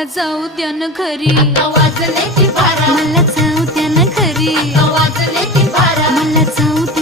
मला जाऊ द्या ना घरी, वाजले की बारा, मला जाऊ द्या ना घरी, वाजले की बारा, मला जाऊ द्या